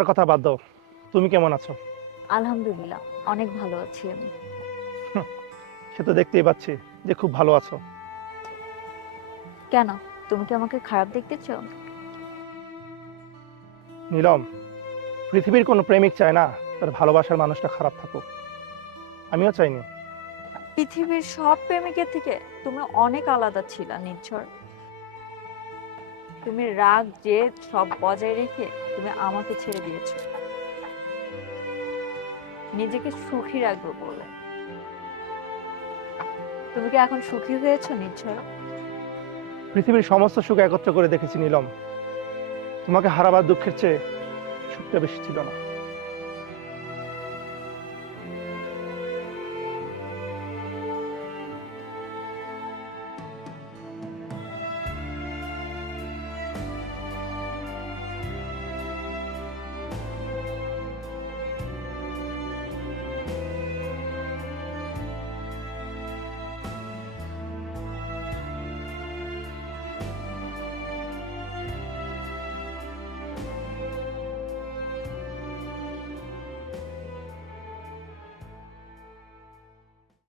আমার কথা বাদ দাও, তুমি কেমন আছো? আলহামদুলিল্লাহ, অনেক ভালো আছি আমি। সে তো দেখতেই পাচ্ছি যে খুব ভালো আছো। কেন, তুমি কি আমাকে খারাপ দেখতেছো? নীলম, পৃথিবীর কোনো প্রেমিক চায় না তার ভালোবাসার মানুষটা খারাপ থাকুক। আমিও চাইনি। পৃথিবীর সব প্রেমিকের থেকে তুমি অনেক আলাদা ছিলা নির্ঝর। তুমি রাগ জেদ সব বজায় রেখে তুমি আমাকে ছেড়ে দিয়েছো নিজেকে সুখী রাখবো বলে। তুমি কি এখন সুখী হয়েছো নির্ঝর? পৃথিবীর সমস্ত সুখ একত্র করে দেখেছি নীলম, তোমাকে হারাবার দুঃখের চেয়ে সুখটা বেশি ছিল না।